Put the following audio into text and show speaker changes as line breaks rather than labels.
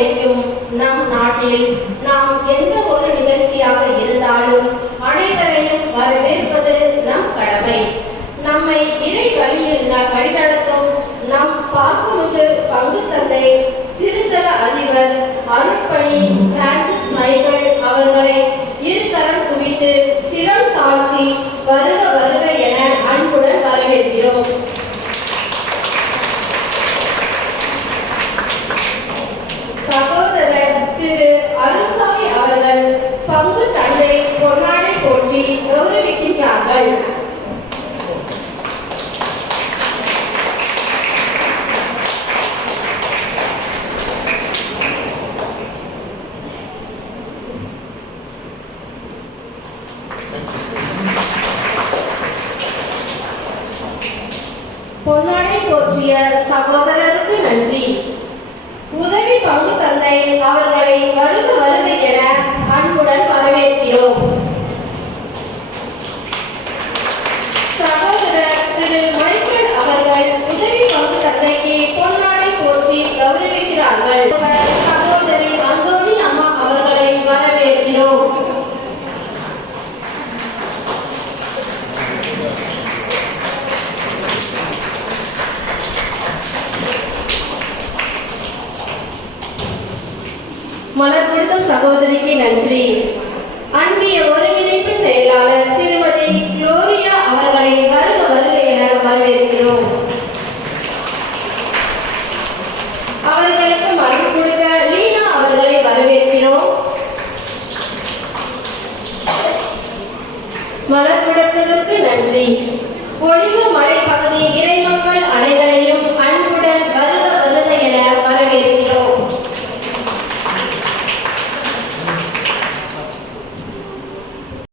வைக்கும் நம் நாட்டில் நாம் எந்த ஒரு நிகழ்ச்சியாக இருந்தாலும் அனைவரையும் வரவேற்பது நம் கடமை. நம்மை இறை வழியில் வழிநடத்தும் நம் பாசமிகு பங்கு தந்தை திருத்தல அதிபர் அருட்பணி பிரான்சிஸ் மைக்கேல் அவர்களை இருதரம் குவித்து சிரம் தாழ்த்தி வருக வருக என அன்புடன் வரவேற்கிறோம் சகோதரர் திரு அருள்சாமி அவர்கள் பங்கு தந்தை பொன்னாடை போற்றி கௌரவிக்கின்றார்கள். பொன்னாடை போற்றிய சகோதரருக்கு நன்றி. உதவி பங்கு தந்தை அவர்களை வருக வருக மலர் கொடுத்த சகோதரிக்கு நன்றி. அன்பிய ஒருங்கிணைப்பு செயலாளர் திருமதி குளோரியா அவர்களை வருக வருக என வரவேற்கிறோம். அவர்களுக்கு மலர் கொடுக்க லீனா அவர்களை வரவேற்கிறோம். மலர் கொடுத்ததற்கு நன்றி. ஒளிவு மலைப்பகுதி இறை மக்கள் அனைவரும்